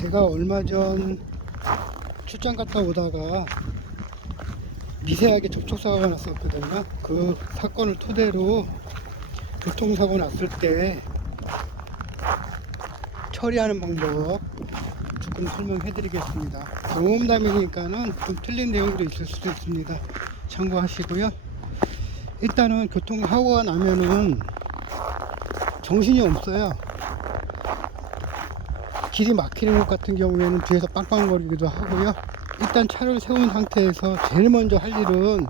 제가 얼마 전 출장 갔다 오다가 미세하게 접촉사고가 났었거든요. 그 사건을 토대로 교통사고 났을 때 처리하는 방법 조금 설명해 드리겠습니다. 경험담이니까는 좀 틀린 내용도 있을 수도 있습니다. 참고하시고요. 일단은 교통사고가 나면은 정신이 없어요. 길이 막히는 것 같은 경우에는 뒤에서 빵빵거리기도 하고요. 일단 차를 세운 상태에서 제일 먼저 할 일은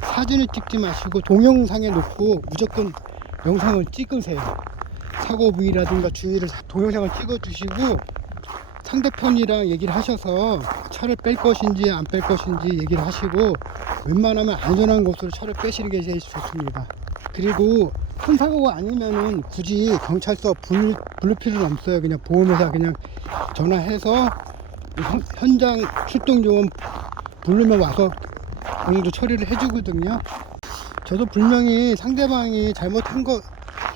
사진을 찍지 마시고 동영상에 놓고 무조건 영상을 찍으세요. 사고 부위라든가 주위를 동영상을 찍어 주시고 상대편이랑 얘기를 하셔서 차를 뺄 것인지 안 뺄 것인지 얘기를 하시고 웬만하면 안전한 곳으로 차를 빼시는 게 제일 좋습니다. 그리고 큰 사고가 아니면은 굳이 경찰서 부를 필요는 없어요. 그냥 보험회사 그냥 전화해서 현장 출동 요원 부르면 와서 어느 정도 처리를 해주거든요. 저도 분명히 상대방이 잘못한 거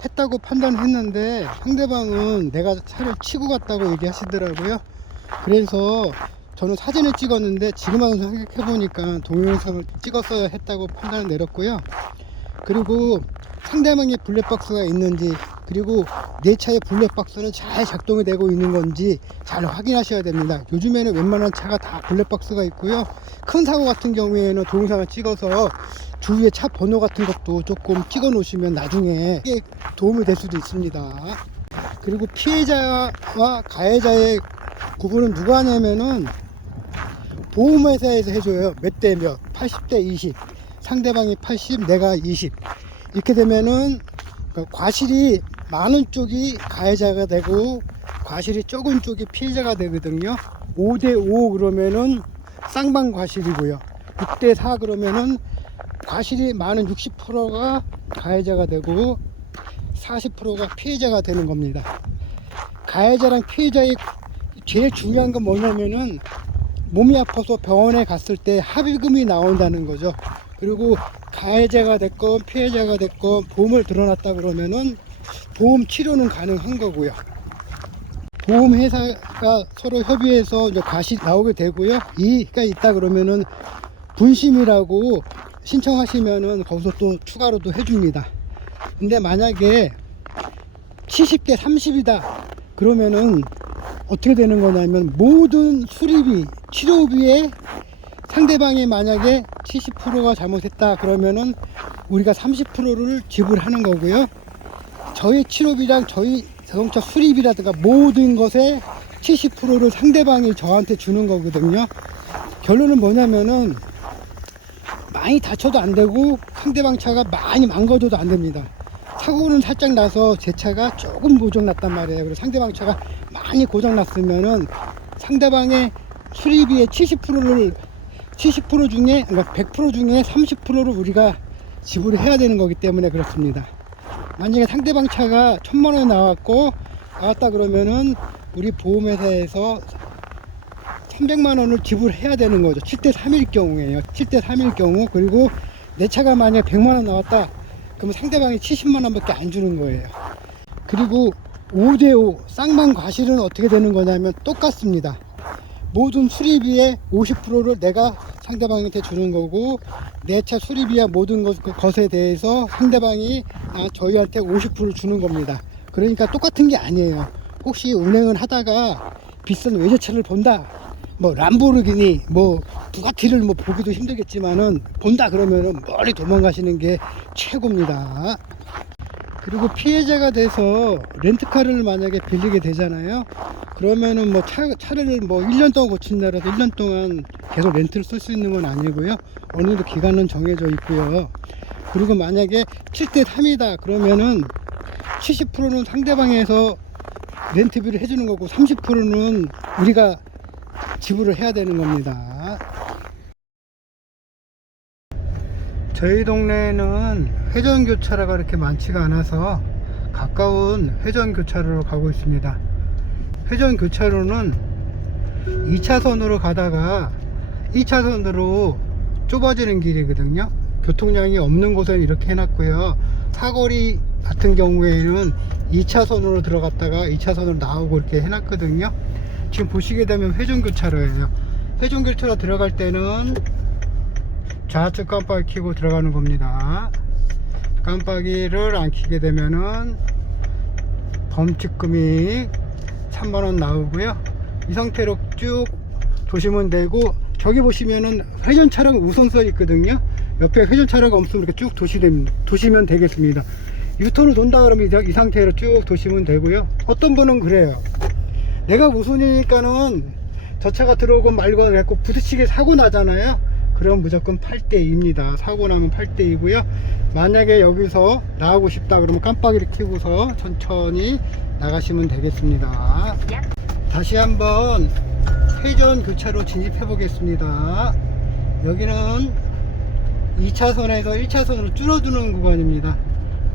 했다고 판단했는데 상대방은 내가 차를 치고 갔다고 얘기하시더라고요. 그래서 저는 사진을 찍었는데 지금 와서 생각해보니까 동영상을 찍었어야 했다고 판단을 내렸고요. 그리고 상대방의 블랙박스가 있는지, 그리고 내 차의 블랙박스는 잘 작동이 되고 있는 건지 잘 확인하셔야 됩니다. 요즘에는 웬만한 차가 다 블랙박스가 있고요. 큰 사고 같은 경우에는 동영상을 찍어서 주위에 차 번호 같은 것도 조금 찍어 놓으시면 나중에 도움이 될 수도 있습니다. 그리고 피해자와 가해자의 구분은 누가 하냐면은 보험회사에서 해줘요. 몇 대 몇, 80대 20, 상대방이 80, 내가 20. 이렇게 되면은 과실이 많은 쪽이 가해자가 되고 과실이 적은 쪽이 피해자가 되거든요. 5대5 그러면은 쌍방 과실이고요. 6대4 그러면은 과실이 많은 60%가 가해자가 되고 40%가 피해자가 되는 겁니다. 가해자랑 피해자의 제일 중요한 건 뭐냐면은 몸이 아파서 병원에 갔을 때 합의금이 나온다는 거죠. 그리고 가해자가 됐건 피해자가 됐건 보험을 들어놨다 그러면은 보험 치료는 가능한 거고요. 보험회사가 서로 협의해서 이제 과실이 나오게 되고요. 이의가 있다 그러면은 분심이라고 신청하시면은 거기서 또 추가로 또 해줍니다. 근데 만약에 70대 30이다 그러면은 어떻게 되는 거냐면 모든 수리비, 치료비에 상대방이 만약에 70%가 잘못했다 그러면은 우리가 30%를 지불하는 거고요. 저희 치료비랑 저희 자동차 수리비라든가 모든 것에 70%를 상대방이 저한테 주는 거거든요. 결론은 뭐냐면은 많이 다쳐도 안 되고 상대방 차가 많이 망가져도 안 됩니다. 사고는 살짝 나서 제 차가 조금 고장났단 말이에요. 그래서 상대방 차가 많이 고장났으면은 상대방의 수리비의 70% 중에, 그러니까 100% 중에 30%를 우리가 지불을 해야 되는 거기 때문에 그렇습니다. 만약에 상대방 차가 1000만원 나왔다 그러면은 우리 보험회사에서 300만원을 지불해야 되는 거죠. 7대 3일 경우에요. 7대 3일 경우. 그리고 내 차가 만약에 100만원 나왔다 그러면 상대방이 70만원밖에 안 주는 거예요. 그리고 5대5 쌍방 과실은 어떻게 되는 거냐면 똑같습니다. 모든 수리비의 50%를 내가 상대방한테 주는 거고 내 차 수리비와 모든 것에 대해서 상대방이 저희한테 50%를 주는 겁니다. 그러니까 똑같은 게 아니에요. 혹시 운행을 하다가 비싼 외제차를 본다, 뭐 람보르기니, 뭐 부가티를 뭐 보기도 힘들겠지만은 본다 그러면은 멀리 도망가시는 게 최고입니다. 그리고 피해자가 돼서 렌트카를 만약에 빌리게 되잖아요. 그러면은 뭐 차를 뭐 1년 동안 고친다라도 1년 동안 계속 렌트를 쓸 수 있는 건 아니고요. 어느 정도 기간은 정해져 있고요. 그리고 만약에 7대 3이다 그러면은 70%는 상대방에서 렌트비를 해주는 거고 30%는 우리가 지불을 해야 되는 겁니다. 저희 동네에는 회전교차로가 그렇게 많지가 않아서 가까운 회전교차로로 가고 있습니다. 회전교차로는 2차선으로 가다가 2차선으로 좁아지는 길이거든요. 교통량이 없는 곳은 이렇게 해놨고요. 사거리 같은 경우에는 2차선으로 들어갔다가 2차선으로 나오고 이렇게 해놨거든요. 지금 보시게 되면 회전교차로예요. 회전교차로 들어갈 때는 좌측 깜빡이 켜고 들어가는 겁니다. 깜빡이를 안 켜게 되면은 범칙금이 3만원 나오고요. 이 상태로 쭉 도시면 되고, 저기 보시면은 회전차량 우선써 있거든요. 옆에 회전차량가 없으면 이렇게 쭉 도시면 되겠습니다. 유턴을 돈다 그러면 이 상태로 쭉 도시면 되고요. 어떤 분은 그래요. 내가 우선이니까는 저 차가 들어오건 말건 했고 부딪히게 사고 나잖아요. 그럼 무조건 8대2입니다. 사고 나면 8대2고요. 만약에 여기서 나가고 싶다 그러면 깜빡이를 켜고서 천천히 나가시면 되겠습니다. 다시 한번 회전 교차로 진입해 보겠습니다. 여기는 2차선에서 1차선으로 줄어드는 구간입니다.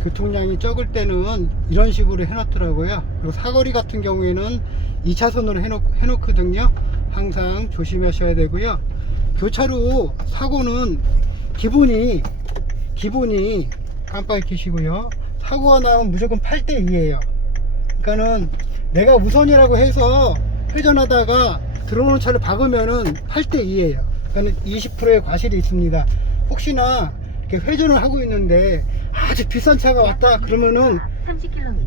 교통량이 적을 때는 이런 식으로 해놨더라고요. 그리고 사거리 같은 경우에는 2차선으로 해놓거든요. 항상 조심하셔야 되고요. 교차로 사고는 기본이 깜빡이 켜시고요. 사고가 나면 무조건 8대2예요. 그러니까는 내가 우선이라고 해서 회전하다가 들어오는 차를 박으면은 8대2예요. 그러니까 20%의 과실이 있습니다. 혹시나 이렇게 회전을 하고 있는데 아주 비싼 차가 왔다 그러면은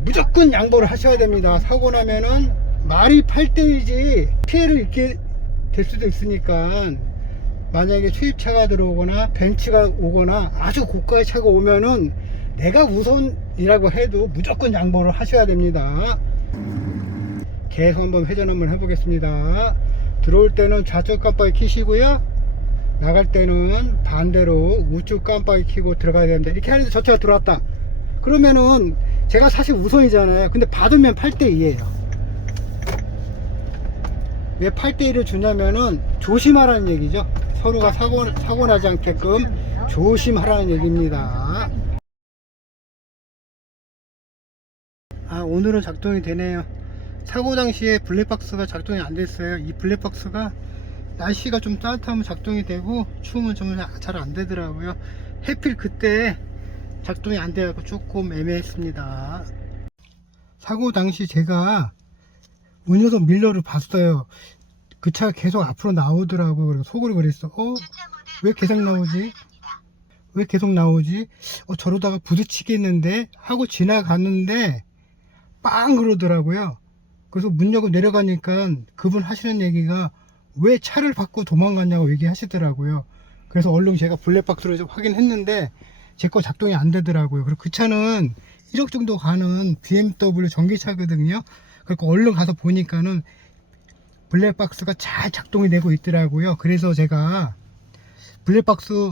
무조건 양보를 하셔야 됩니다. 사고 나면은 말이 8대이지 피해를 입게 될 수도 있으니까, 만약에 수입차가 들어오거나 벤츠가 오거나 아주 고가의 차가 오면은 내가 우선이라고 해도 무조건 양보를 하셔야 됩니다. 계속 한번 회전 한번 해보겠습니다. 들어올 때는 좌측 깜빡이 켜시고요. 나갈 때는 반대로 우측 깜빡이 켜고 들어가야 되는데, 이렇게 하는데 저 차가 들어왔다 그러면은 제가 사실 우선이잖아요. 근데 받으면 8대2예요 왜 8대2를 주냐면은 조심하라는 얘기죠. 서로가 사고 나지 않게끔 조심하라는 얘기입니다. 오늘은 작동이 되네요. 사고 당시에 블랙박스가 작동이 안 됐어요. 이 블랙박스가 날씨가 좀 따뜻하면 작동이 되고 추우면 좀 잘 안 되더라고요. 해필 그때 작동이 안 돼갖고 조금 애매했습니다. 사고 당시 제가 운여석 밀러를 봤어요. 그 차가 계속 앞으로 나오더라고요. 그리고 속으로 그랬어. 왜 계속 나오지? 왜 계속 나오지? 저러다가 부딪히겠는데? 하고 지나갔는데 빵 그러더라고요. 그래서 문 열고 내려가니까 그분 하시는 얘기가 왜 차를 받고 도망갔냐고 얘기하시더라고요. 그래서 얼른 제가 블랙박스로 좀 확인했는데 제 거 작동이 안 되더라고요. 그리고 그 차는 1억 정도 가는 BMW 전기차거든요. 그리고 얼른 가서 보니까는 블랙박스가 잘 작동이 되고 있더라고요. 그래서 제가 블랙박스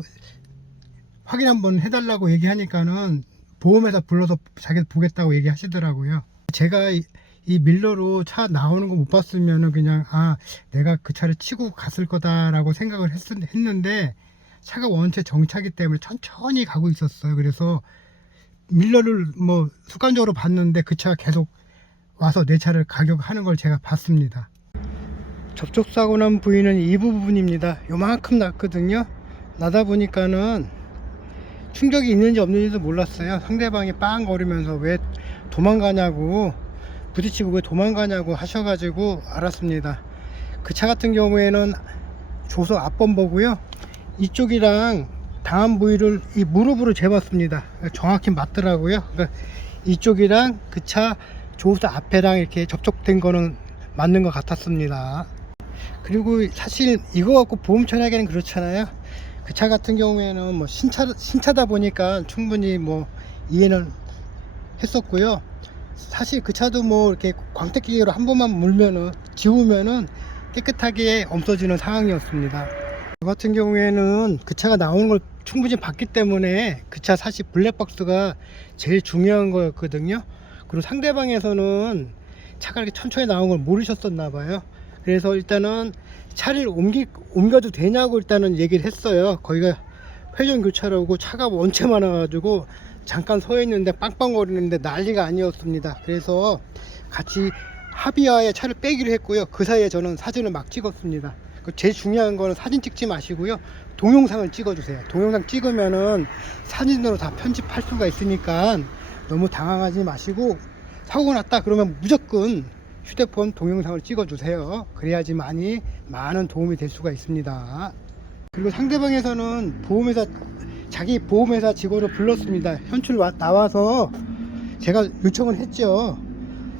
확인 한번 해달라고 얘기하니까는 보험회사 불러서 자기 보겠다고 얘기하시더라고요. 제가 이 밀러로 차 나오는 거 못 봤으면은 그냥 내가 그 차를 치고 갔을 거다라고 생각을 했는데, 차가 원체 정차기 때문에 천천히 가고 있었어요. 그래서 밀러를 뭐 습관적으로 봤는데 그 차가 계속 와서 내 차를 가격하는 걸 제가 봤습니다. 접촉사고 난 부위는 이 부분입니다. 요만큼 났거든요. 나다 보니까는 충격이 있는지 없는지도 몰랐어요. 상대방이 빵 거리면서 왜 도망가냐고, 부딪히고 왜 도망가냐고 하셔가지고 알았습니다. 그 차 같은 경우에는 조수 앞범버고요. 이쪽이랑 당한 부위를 이 무릎으로 재봤습니다. 정확히 맞더라고요. 그러니까 이쪽이랑 그 차 조수 앞에랑 이렇게 접촉된 거는 맞는 것 같았습니다. 그리고 사실 이거 갖고 보험 처리하기는 그렇잖아요. 그 차 같은 경우에는 뭐 신차다 보니까 충분히 뭐 이해는 했었고요. 사실 그 차도 뭐 이렇게 광택기계로 한 번만 물면은 지우면은 깨끗하게 없어지는 상황이었습니다. 저 같은 경우에는 그 차가 나오는 걸 충분히 봤기 때문에 그 차 사실 블랙박스가 제일 중요한 거였거든요. 그리고 상대방에서는 차가 이렇게 천천히 나온 걸 모르셨었나 봐요. 그래서 일단은 차를 옮겨도 되냐고 일단은 얘기를 했어요. 거기가 회전 교차로고 차가 원체 많아가지고 잠깐 서 있는데 빵빵거리는데 난리가 아니었습니다. 그래서 같이 합의하에 차를 빼기로 했고요. 그 사이에 저는 사진을 막 찍었습니다. 제일 중요한 거는 사진 찍지 마시고요, 동영상을 찍어주세요. 동영상 찍으면은 사진으로 다 편집할 수가 있으니까 너무 당황하지 마시고, 사고 났다 그러면 무조건 휴대폰 동영상을 찍어 주세요. 그래야지만이 많은 도움이 될 수가 있습니다. 그리고 상대방에서는 보험회사, 자기 보험회사 직원을 불렀습니다. 현출 나와서 제가 요청을 했죠.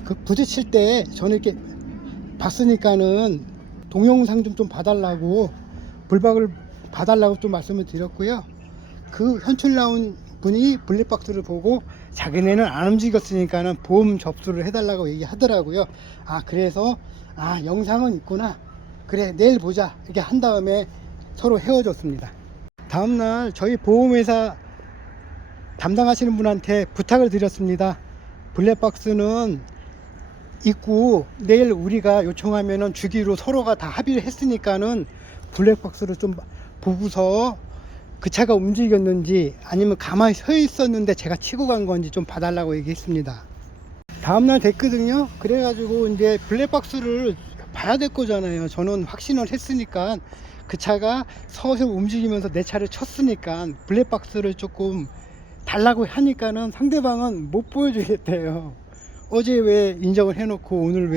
그 부딪힐 때 저는 이렇게 봤으니까는 동영상 좀 봐달라고, 불박을 봐달라고 좀 말씀을 드렸고요. 그 현출 나온 분이 블랙박스를 보고 자기네는 안 움직였으니까는 보험 접수를 해달라고 얘기하더라고요. 그래서 영상은 있구나, 그래 내일 보자, 이렇게 한 다음에 서로 헤어졌습니다. 다음날 저희 보험회사 담당하시는 분한테 부탁을 드렸습니다. 블랙박스는 있고 내일 우리가 요청하면은 주기로 서로가 다 합의를 했으니까는 블랙박스를 좀 보고서 그 차가 움직였는지 아니면 가만히 서 있었는데 제가 치고 간 건지 좀 봐달라고 얘기했습니다. 다음날 됐거든요. 그래가지고 이제 블랙박스를 봐야 될 거잖아요. 저는 확신을 했으니까, 그 차가 서서 움직이면서 내 차를 쳤으니까 블랙박스를 조금 달라고 하니까는 상대방은 못 보여주겠대요. 어제 왜 인정을 해놓고 오늘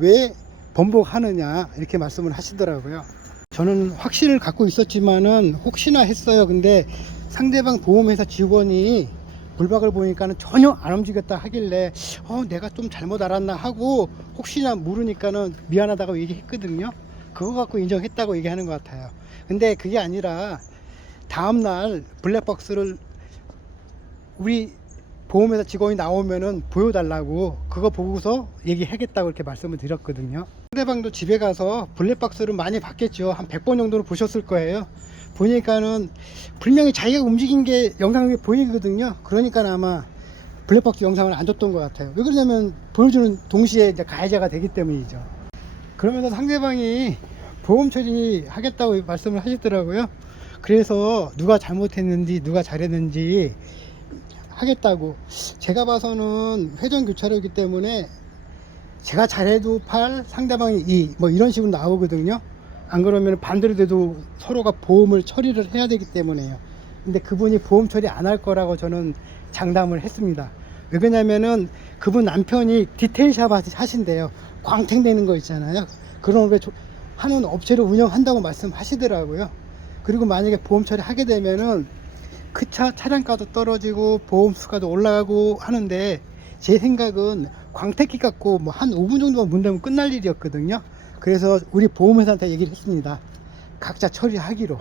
왜 번복하느냐, 이렇게 말씀을 하시더라고요. 저는 확신을 갖고 있었지만은 혹시나 했어요. 근데 상대방 보험회사 직원이 불박을 보니까는 전혀 안 움직였다 하길래 내가 좀 잘못 알았나 하고 혹시나 물으니까는 미안하다고 얘기했거든요. 그거 갖고 인정했다고 얘기하는 것 같아요. 근데 그게 아니라 다음날 블랙박스를 우리 보험회사 직원이 나오면은 보여달라고, 그거 보고서 얘기하겠다고 이렇게 말씀을 드렸거든요. 상대방도 집에 가서 블랙박스를 많이 봤겠죠. 한 100번 정도는 보셨을 거예요. 보니까는 분명히 자기가 움직인 게 영상에 보이거든요. 그러니까 아마 블랙박스 영상을 안 줬던 것 같아요. 왜 그러냐면 보여주는 동시에 이제 가해자가 되기 때문이죠. 그러면서 상대방이 보험 처리하겠다고 말씀을 하시더라고요. 그래서 누가 잘못했는지 누가 잘했는지 하겠다고. 제가 봐서는 회전 교차로이기 때문에 제가 잘해도 8, 상대방이 2, 뭐 이런 식으로 나오거든요. 안 그러면 반대로 돼도 서로가 보험을 처리를 해야 되기 때문에요. 근데 그분이 보험 처리 안 할 거라고 저는 장담을 했습니다. 왜 그러냐면은 그분 남편이 디테일샵 하신대요. 광택내는 거 있잖아요. 그런 거 하는 업체를 운영한다고 말씀하시더라고요. 그리고 만약에 보험 처리 하게 되면은 그 차량가도 떨어지고 보험 수가도 올라가고 하는데, 제 생각은 광택기 갖고 뭐 한 5분 정도만 문대면 끝날 일이었거든요. 그래서 우리 보험회사한테 얘기를 했습니다. 각자 처리하기로.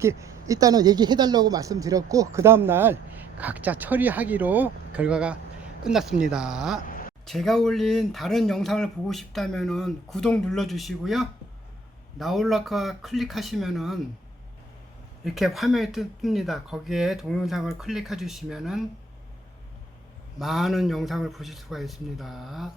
이렇게 일단은 얘기해 달라고 말씀드렸고, 그 다음날 각자 처리하기로 결과가 끝났습니다. 제가 올린 다른 영상을 보고 싶다면은 구독 눌러 주시고요. 나올라카 클릭하시면은 이렇게 화면이 뜹니다. 거기에 동영상을 클릭해 주시면은 많은 영상을 보실 수가 있습니다.